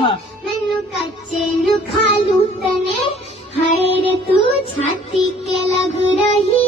हाँ। मैनू कच्चे नु खालू तने, हाय रे तू छाती के लग रही